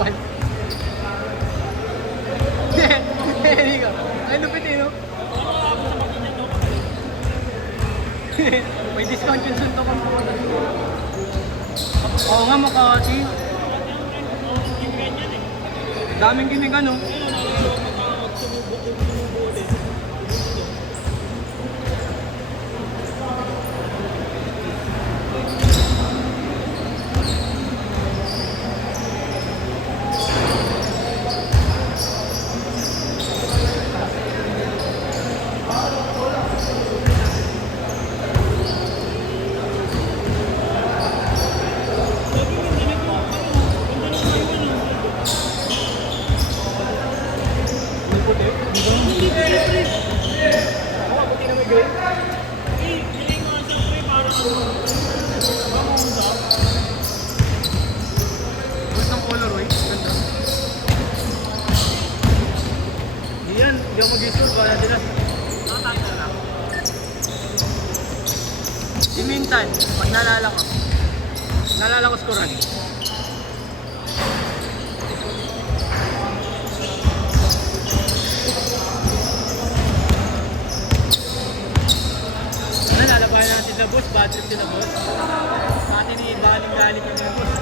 Kapal. Hindi ka. Ay, lupit eh, no? May discount yun sunto ka mo. Oo nga, Makati. Daming gimmick, ano? Gustong colorway? Ganda. Yan, hindi ako mag-isod. Baka nila. Nakatakin na lang. Si Mintan, pag nalala ko. Nalala ko skuran. Lalabayan natin sa boss, bad trip sila boss. Sa atin baling-galing kami ng boss.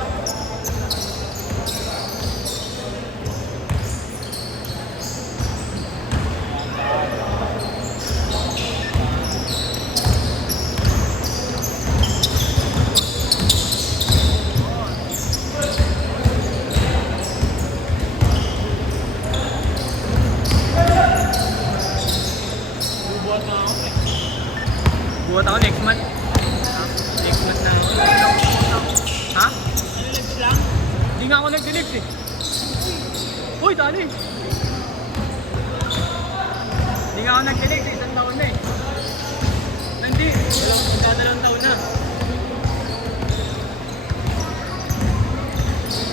Buhat ako next month. Next month na ako. Ha? Nag-legs lang? Hindi nga ako nag-legs eh. Uy, tali! Hindi nga ako nag-legs eh. Isang taon na eh. Hindi. Dalawang taon na.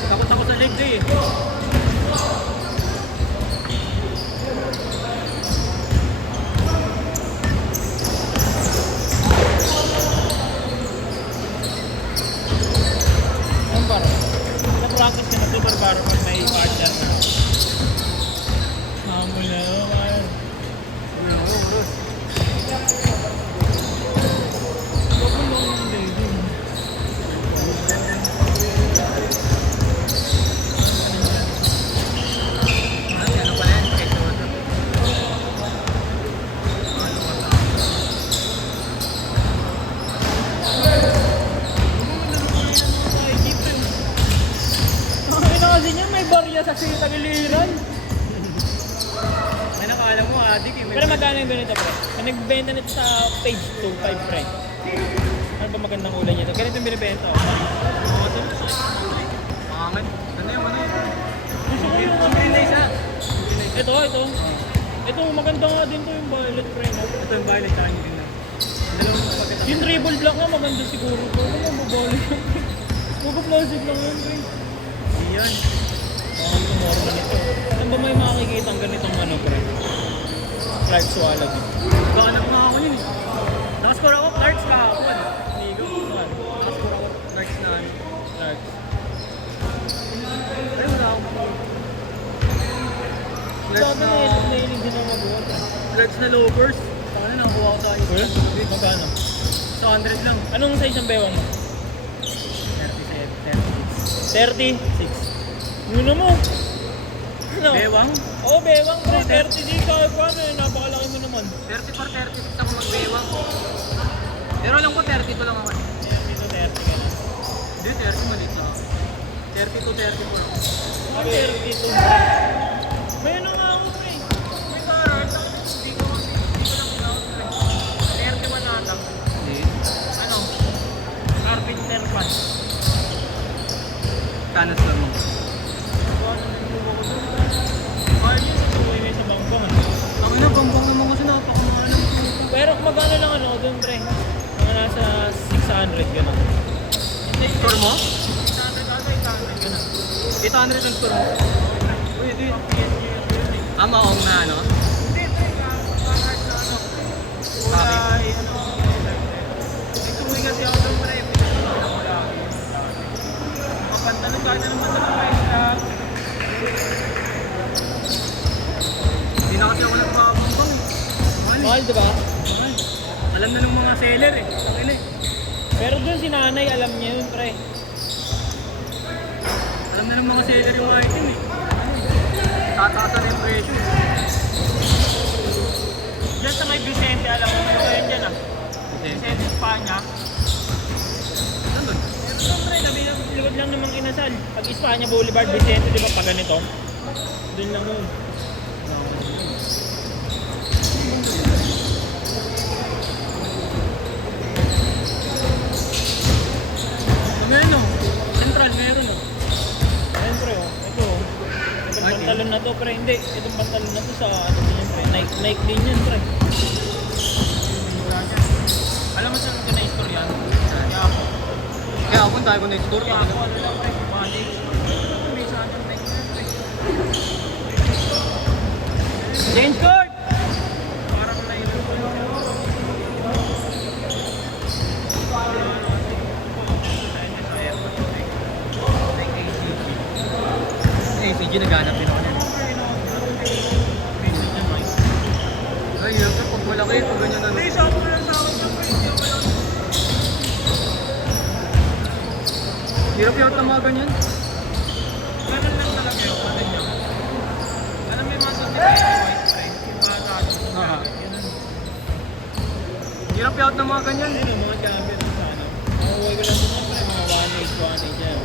Takot ako sa leg day eh. Practice ka na ito para pag may partner na. Amo na naman. Kapulong ng baby. Ano pala yan? Kasi niya may barya sa tagiliran. May nakaalam mo adik eh. Pero magkano yung ganito pre? May nagbenta nito sa page 2, 5 pre. Ano ba magandang kulay niya ito? Ganito yung binibenta oh. Pangangan. Ano yun? Ano yun? Gusto ko yung Hindi isa. Ito. Ito maganda nga din to yung violet pre. No? Ito yung violet sa akin din na. Dalawang pagkita. Yung triple black nga maganda siguro to. Ano ba mabalik? Magpa-plastic lang yun pre. Yan. Baka tomorrow na nito. Saan ba may makikita ang ganitong ano pre? Clark Wallaby. Gaanap nga ako yun eh. Nakascore ako, Clarks kahapon. Ligo? Saan? Nakascore ako, Clarks na ano. Clark. Ay, wala akong Clarks Sabi na... na nailig din ang mabuhat eh. Clarks na loafers. Saka na nakakuha ko sa ayos. Eh? Magkano? Sa 100 lang. Anong size ng bewang mo? 37, 36. Yun mo. Ano? Bewang? Oo, bewang pre. 30 di ka. Paano yun? Napakalaki mo naman. 34, 36 ako magbewang. Pero alam ko 32 lang ako. Ayan, dito 30 ka na. Hindi, 30 maliit lang ako. 32, 34 ako. Ah, 32. May ano nga ako eh. May carrot. Hindi ko lang pinawag. 31 ata. Hindi. Ano? Carpenter pass. Kanas lang mo. Mahal yun sa tuloy ngayon sa bangkong. Ako na, bambang naman kasi napakamahal ng puta. Pero magkano lang ano doon pre? Mga nasa 600 gano'n. Score mo? 600 ata, 800 gano'n. 800 ang score mo? Uy, hindi. Maong na ano? Hindi, pre. Kahit na ano. Kulay, ano. May tuwi kasi ako doon pre. Mapantalong ka na naman sa mga isla. di ba? Alam na ng mga seller eh. Akin eh. Pero dun si nanay, alam niya yun, pre. Alam na ng mga seller yung item eh. Tataasan na yung presyo. Diyan sa may Vicente, alam mo, ito yun dyan ah. Vicente, Espanya. Saan doon? Pero pre, likod lang namang inasal. Pag Espanya Boulevard, Vicente, di ba pa ganito? Doon lang yun. Ngayon oh. Central meron oh. Ayun pre, oh. Ito oh. Itong pantalon na to, pre. Hindi, itong pantalon na to sa ano din yan, pre. Nike din yan, pre. Alam mo saan ko na-istoryan? Kaya ako. Kaya ako tayo ko na-store. Kaya ako, ano lang, pre. Bali. May saan yung Nike na, pre. Change card! Parang nailan ko yun. ACG naghanap din ako yan. Ay, yun. Pag malaki, pag ganyan ano. Hirap yun ang mga ganyan. Ganun lang talaga yung ano niya. Alam mo yung mga sabi na white friend, yung mga gano'n. Aha. Hirap yun ng mga ganyan. Ayun yung mga champion sa ano. Mahuway ko lang doon pre, mga 1-8 yan.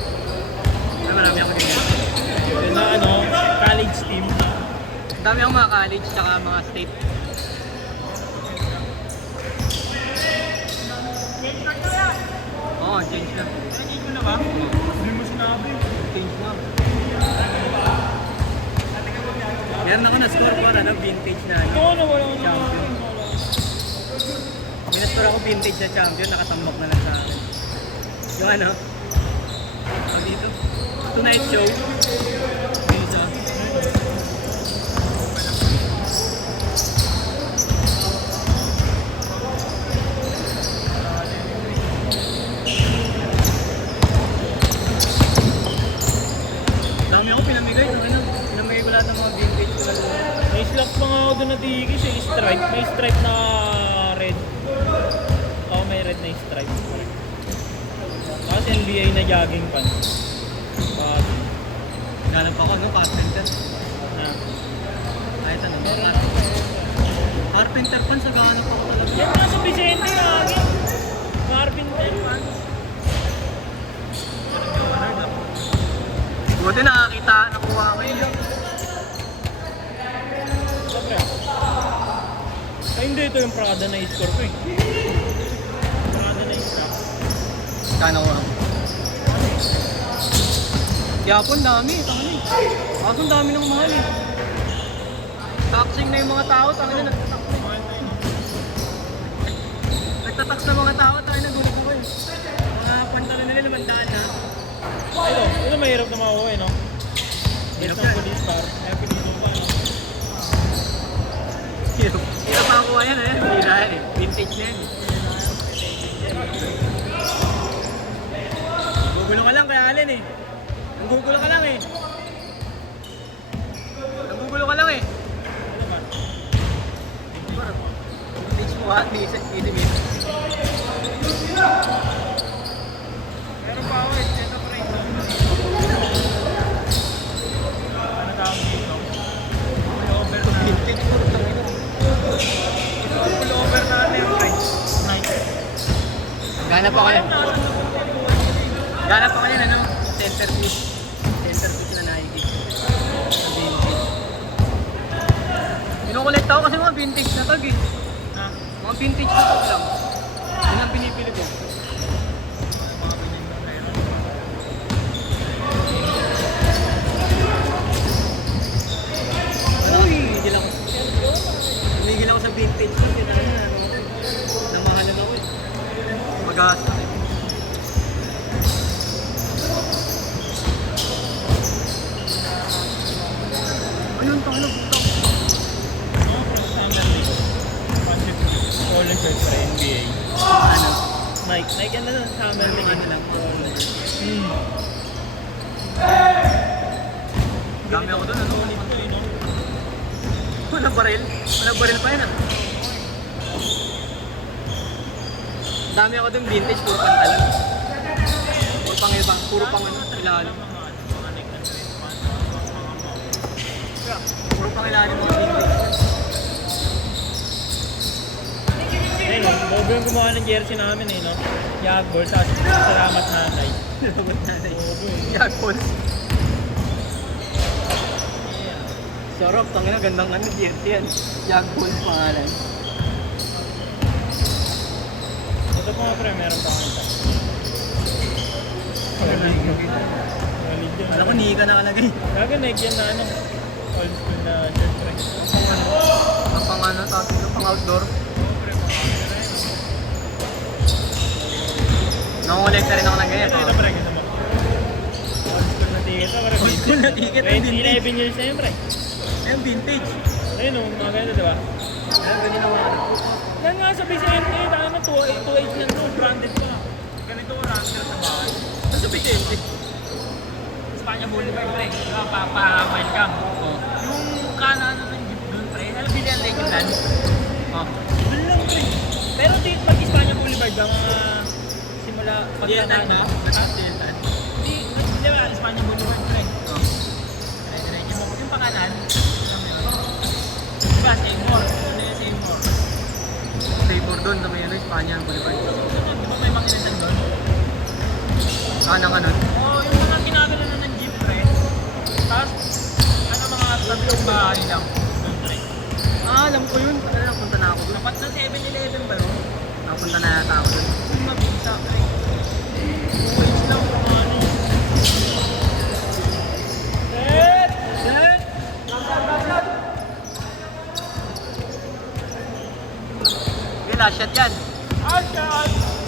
Ay, marami ako din yan. Yun na ano, college team. Dami akong mga college tsaka mga state. Oo, change na. Change ko na ba? Hindi mo sinabi. Change na. Meron ako na-score ko ano, vintage na ano. Ito na wala ko Champion. May na-score ako vintage na champion, nakatambak na lang sa akin. Yung ano, pag dito, Tonight Show. Yung isa. Dami ako pinamigay ng ano, pinamigay ko lahat ng mga vintage ko lang. May slacks pa nga ako doon na tigis eh, stripe. May stripe na red. Oo, may red na stripe. Tapos NBA na jogging pants. Bagay. Ganap ako, no? Carpenter. Na. Kahit ano, Carpenter pants, naghahanap ako talaga. Yan nga sa Vicente, lagi. Carpenter pants. Buti nakakita, nakuha ko yun. Siyempre. Ay hindi, ito yung Prada na i-score ko eh. Prada na i-score. Kano ko ako. Kaya po, ang dami. Tangan eh. Kaso ang dami ng mahal eh. Taxing na yung mga tao, tangan na nagtatax na eh. Nagtatax na mga tao, tangan na gulat ako eh. Mga pantalon nila naman daan na. Ito mahirap na makuha eh, no? Hirap Based on yan. police car. Eh, pinito pa, no? Hirap pa ako yan eh. Hira yan eh. Vintage na yan eh. Gugulo ka lang kaya Alin eh. Nanggugulo ka lang eh. Nanggugulo ka lang eh. Vintage mo ha? Easy meet. Meron pa ako eh, set up rin. Ano tawag dito? Pullover na. Vintage mo. Tangin na. Ito ang pullover natin, pre. Nike. Ganap ako yan. Ganap ako yan ano? Centerpiece. Centerpiece na Nike. Sa vintage. Kinukulit ako kasi mga vintage na tag eh. Ha? Mga vintage na tag lang. Yun ang pinipili ko. Mga ganyan na meron. Uy, hindi lang. Tumigil ako sa vintage kasi na ano. Namahalan ako eh. Mag-aasal eh. Ayun, tangin na butang. Mga pro Summer League. Concept polo shirt para NBA. Ano? Nike. Nike yan na lang, Summer League. Ano lang. Dami ako doon, ano? Ulit ko eh, no? Walang baril. Walang baril pa yan ah. Dami ako dun vintage, puro pantalon. Puro pang iba, puro pang ano, ilalim. Puro pang ilalim mga vintage. Ayun, bobo yung gumawa ng jersey namin eh, no? Yagbol, tapos salamat nanay. Salamat nanay. Bobo eh. Yagpol. Sarap, tangina, gandang ano, jersey yan. Yagpol pangalan. Ito po nga pre, meron pa kanta. Valid yun. Alam ko, hindi ka nakalagay. Gaga Nike yan na ano, old school na shirt pre. Pang ano, tapos ito, pang outdoor. Nakakolekta rin ako ng ganyan. Ito pre, gusto mo. Old school na ticket pre. Old school na ticket, ang vintage. 11 years na yun pre. Ayun, vintage. Ayun o, mga ganito diba? Ayun, ganyan ako. Yan nga sa BCNT, dami na 2.8 na to, branded pa. Ganito ko raster sa bahay. Ano sa Vicente? Espanya Boulevard pre, diba? Pa-welcome. Oh. Yung kanan ng jeep doon pre, alam bilihan like yung dance. Oh. Doon lang pre. Pero di pag Espanya Boulevard ba mga simula Diyan na. Diyan. Di ba Espanya Boulevard pre? Oh. Diretso mo yung pakanan. Diba Seymour? Ano yung Seymour? Favor doon sa may ano, Espanya, Boulevard. Di ba may makinatan doon? Kanang ano? Oo, yung mga ginagano na ng jeep pre. Tapos, ano mga tatlong bahay lang. Doon pre. Ah, alam ko yun. Ano, napunta na ako doon. Dapat na 7-Eleven ba yun? Napunta na yata ako doon. Yung mabisa pre. Wage lang mga ano. Set! Set! Okay, last shot yan. Action!